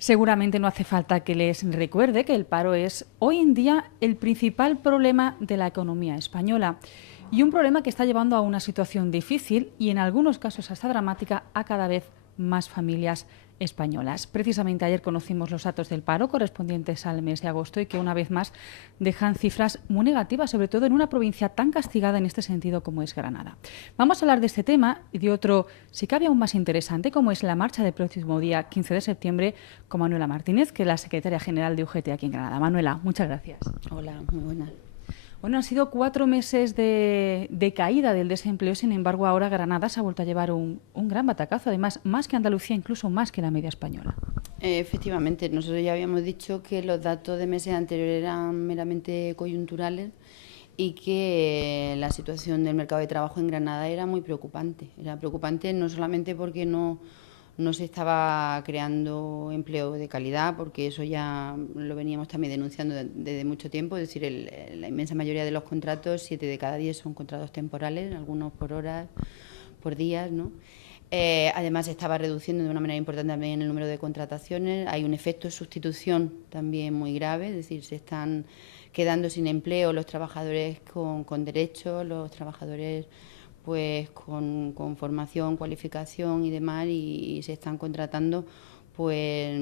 Seguramente no hace falta que les recuerde que el paro es hoy en día el principal problema de la economía española y un problema que está llevando a una situación difícil y en algunos casos hasta dramática a cada vez más familias españolas. Precisamente ayer conocimos los datos del paro correspondientes al mes de agosto y que una vez más dejan cifras muy negativas, sobre todo en una provincia tan castigada en este sentido como es Granada. Vamos a hablar de este tema y de otro, si cabe aún más interesante, como es la marcha del próximo día 15 de septiembre con Manuela Martínez, que es la secretaria general de UGT aquí en Granada. Manuela, muchas gracias. Hola, muy buenas. Bueno, han sido 4 meses de caída del desempleo, sin embargo, ahora Granada se ha vuelto a llevar un gran batacazo, además, más que Andalucía, incluso más que la media española. Efectivamente, nosotros ya habíamos dicho que los datos de meses anteriores eran meramente coyunturales y que la situación del mercado de trabajo en Granada era muy preocupante. Era preocupante no solamente porque no se estaba creando empleo de calidad, porque eso ya lo veníamos también denunciando desde mucho tiempo, es decir, la inmensa mayoría de los contratos, 7 de cada 10 son contratos temporales, algunos por horas, por días, ¿no? Además, se estaba reduciendo de una manera importante también el número de contrataciones. Hay un efecto de sustitución también muy grave, es decir, se están quedando sin empleo los trabajadores con derechos, los trabajadores pues con formación, cualificación y demás, y se están contratando pues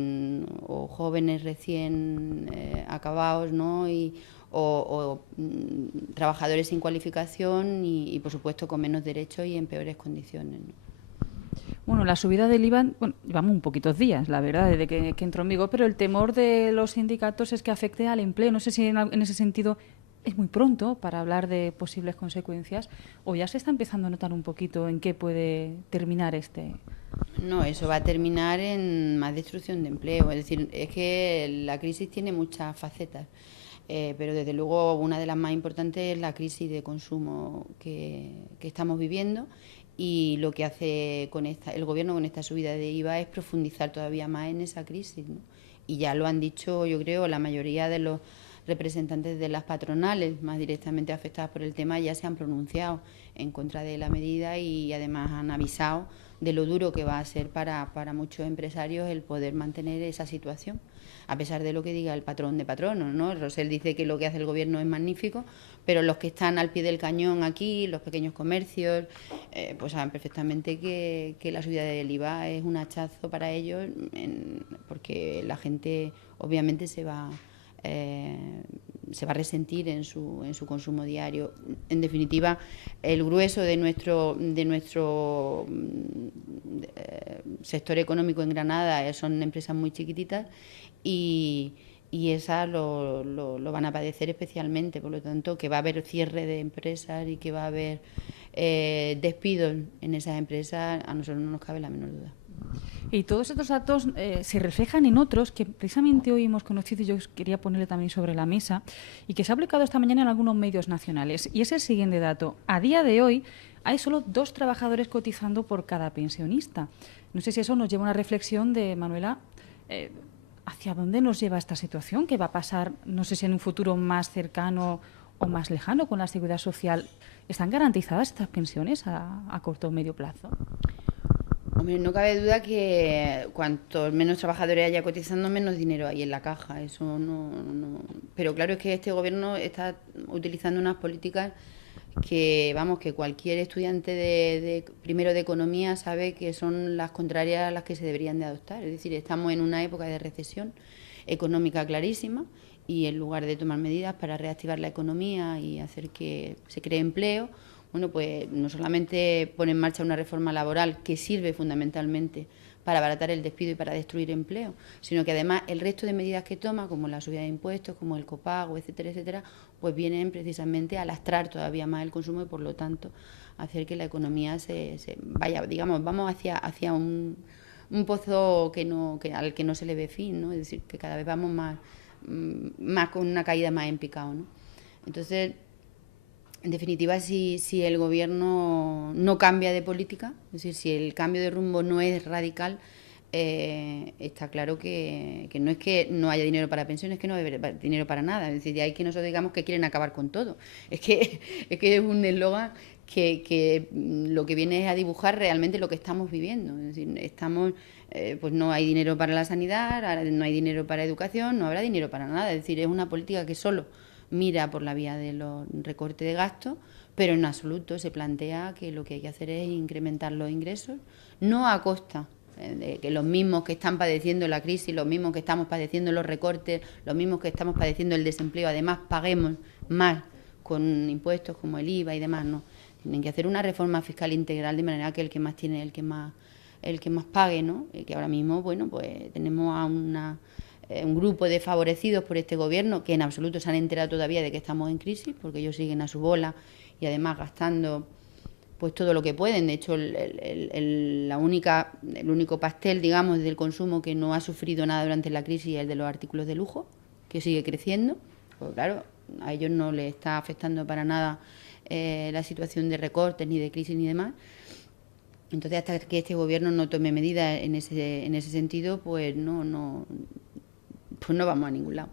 o jóvenes recién acabados, ¿no? Trabajadores sin cualificación y, por supuesto, con menos derechos y en peores condiciones, ¿no? Bueno, la subida del IVA, bueno, llevamos un poquitos días, la verdad, desde que entró en vigor, pero el temor de los sindicatos es que afecte al empleo. No sé si en ese sentido es muy pronto para hablar de posibles consecuencias o ya se está empezando a notar un poquito en qué puede terminar este. No, eso va a terminar en más destrucción de empleo. Es decir, es que la crisis tiene muchas facetas, pero desde luego una de las más importantes es la crisis de consumo que estamos viviendo, y lo que hace el gobierno con esta subida de IVA es profundizar todavía más en esa crisis, ¿no? Y ya lo han dicho, yo creo, la mayoría de los representantes de las patronales más directamente afectadas por el tema ya se han pronunciado en contra de la medida, y además han avisado de lo duro que va a ser para muchos empresarios el poder mantener esa situación, a pesar de lo que diga el patrón de patronos, ¿no? Rosell dice que lo que hace el gobierno es magnífico, pero los que están al pie del cañón aquí, los pequeños comercios, pues saben perfectamente que la subida del IVA es un hachazo para ellos, porque la gente obviamente se va a resentir en su consumo diario. En definitiva, el grueso de nuestro sector económico en Granada son empresas muy chiquititas, y esas lo van a padecer especialmente. Por lo tanto, que va a haber cierre de empresas y que va a haber despidos en esas empresas, a nosotros no nos cabe la menor duda. Y todos estos datos se reflejan en otros que precisamente hoy hemos conocido y yo quería ponerle también sobre la mesa y que se ha publicado esta mañana en algunos medios nacionales. Y es el siguiente dato. A día de hoy hay solo 2 trabajadores cotizando por cada pensionista. No sé si eso nos lleva a una reflexión de, Manuela, ¿hacia dónde nos lleva esta situación? ¿Qué va a pasar, no sé si en un futuro más cercano o más lejano con la seguridad social? ¿Están garantizadas estas pensiones a corto o medio plazo? Hombre, no cabe duda que cuantos menos trabajadores haya cotizando, menos dinero hay en la caja. Eso no. Pero claro, es que este gobierno está utilizando unas políticas que, vamos, que cualquier estudiante primero de economía sabe que son las contrarias a las que se deberían de adoptar. Es decir, estamos en una época de recesión económica clarísima, y en lugar de tomar medidas para reactivar la economía y hacer que se cree empleo, bueno, pues no solamente pone en marcha una reforma laboral que sirve fundamentalmente para abaratar el despido y para destruir empleo, sino que además el resto de medidas que toma, como la subida de impuestos, como el copago, etcétera, etcétera, pues vienen precisamente a lastrar todavía más el consumo y, por lo tanto, hacer que la economía se vaya, digamos, vamos hacia un pozo al que no se le ve fin, ¿no? Es decir, que cada vez vamos más con una caída más en picado, ¿no? Entonces, en definitiva, si el gobierno no cambia de política, es decir, si el cambio de rumbo no es radical, está claro que no es que no haya dinero para pensiones, es que no hay dinero para nada. Es decir, de ahí que nosotros digamos que quieren acabar con todo. Es que es un eslogan que lo que viene es a dibujar realmente lo que estamos viviendo. Es decir, pues no hay dinero para la sanidad, ahora no hay dinero para educación, no habrá dinero para nada. Es decir, es una política que solo mira por la vía de los recortes de gastos, pero en absoluto se plantea que lo que hay que hacer es incrementar los ingresos, no a costa de que los mismos que están padeciendo la crisis, los mismos que estamos padeciendo los recortes, los mismos que estamos padeciendo el desempleo, además paguemos más con impuestos como el IVA y demás, no. Tienen que hacer una reforma fiscal integral de manera que el que más tiene, el que más pague, ¿no? Que ahora mismo, bueno, pues tenemos a un grupo de favorecidos por este gobierno que en absoluto se han enterado todavía de que estamos en crisis, porque ellos siguen a su bola y además gastando pues todo lo que pueden. De hecho, el único pastel, digamos, del consumo que no ha sufrido nada durante la crisis es el de los artículos de lujo, que sigue creciendo. Pues claro, a ellos no les está afectando para nada la situación de recortes, ni de crisis, ni demás. Entonces, hasta que este gobierno no tome medidas en ese sentido, pues no vamos a ningún lado.